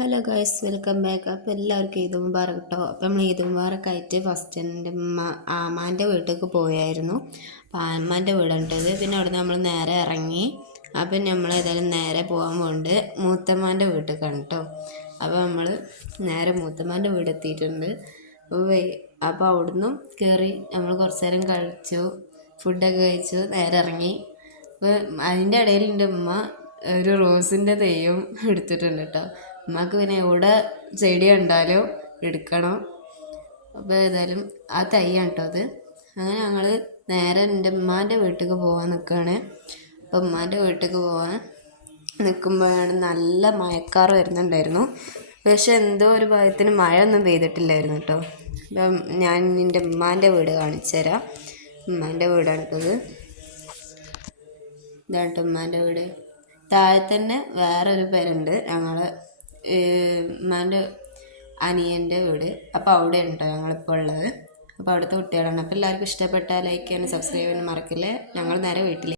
Hello guys, welcome back. അപ്പോൾ എല്ലാവർക്കും ഈദ് മുബാറക് കേട്ടോ. അപ്പോൾ നമ്മൾ ഈദ് മുബാറക്കായിട്ട് ഫസ്റ്റ് എൻ്റെ ആമാൻ്റെ വീട്ടിലേക്ക് പോയായിരുന്നു. അപ്പോൾ ആമാൻ്റെ വീടുണ്ടത്. പിന്നെ അവിടെ നമ്മൾ നേരെ ഇറങ്ങി. അപ്പം നമ്മൾ ഏതായാലും നേരെ പോകാൻ പോകുന്നുണ്ട് മൂത്തമ്മാൻ്റെ വീട്ടിലേക്കാണ് കേട്ടോ. അപ്പോൾ നമ്മൾ നേരെ മൂത്തമ്മാൻ്റെ വീട് എത്തിയിട്ടുണ്ട്. അപ്പോൾ അവിടുന്ന് കയറി നമ്മൾ കുറച്ച് നേരം കഴിച്ചു, ഫുഡൊക്കെ കഴിച്ചു, നേരെ ഇറങ്ങി. അപ്പോൾ അതിൻ്റെ ഇടയിൽ എൻ്റെ ഉമ്മ ഒരു റോസിൻ്റെ തെയ്യം എടുത്തിട്ടുണ്ട് കേട്ടോ. ഉമ്മക്ക് പിന്നെ എവിടെ ചെടി കണ്ടാലും എടുക്കണം. അപ്പോൾ ഏതായാലും ആ തൈയാണ് കേട്ടോ അത്. അങ്ങനെ ഞങ്ങൾ നേരെ എൻ്റെ ഉമ്മാൻ്റെ വീട്ടിലേക്ക് പോകാൻ നിൽക്കുകയാണ്. അപ്പോൾ ഉമ്മാൻ്റെ വീട്ടിലേക്ക് പോകാൻ നിൽക്കുമ്പോഴാണ് നല്ല മഴക്കാറ് വരുന്നുണ്ടായിരുന്നു. പക്ഷെ എന്തോ ഒരു ഭാഗത്തിന് മഴയൊന്നും പെയ്തിട്ടില്ലായിരുന്നു കേട്ടോ. അപ്പം ഞാൻ എൻ്റെ ഉമ്മാൻ്റെ വീട് കാണിച്ചു തരാം. ഉമ്മാൻ്റെ വീടാണ് കേട്ടത്. ഇതാണ് ഉമ്മാൻ്റെ വീട്. താഴെ തന്നെ വേറൊരു പേരുണ്ട്, ഞങ്ങൾ ഉമ്മാൻ്റെ അനിയൻ്റെ വീട്. അപ്പോൾ അവിടെ ഉണ്ടോ ഞങ്ങളിപ്പോൾ ഉള്ളത്. അപ്പോൾ അവിടുത്തെ കുട്ടികളാണ്. അപ്പോൾ എല്ലാവർക്കും ഇഷ്ടപ്പെട്ടാൽ ലൈക്ക് ചെയ്യാനും സബ്സ്ക്രൈബ് ചെയ്യാനും മറക്കില്ലേ. ഞങ്ങൾ നേരെ വീട്ടിലേക്ക്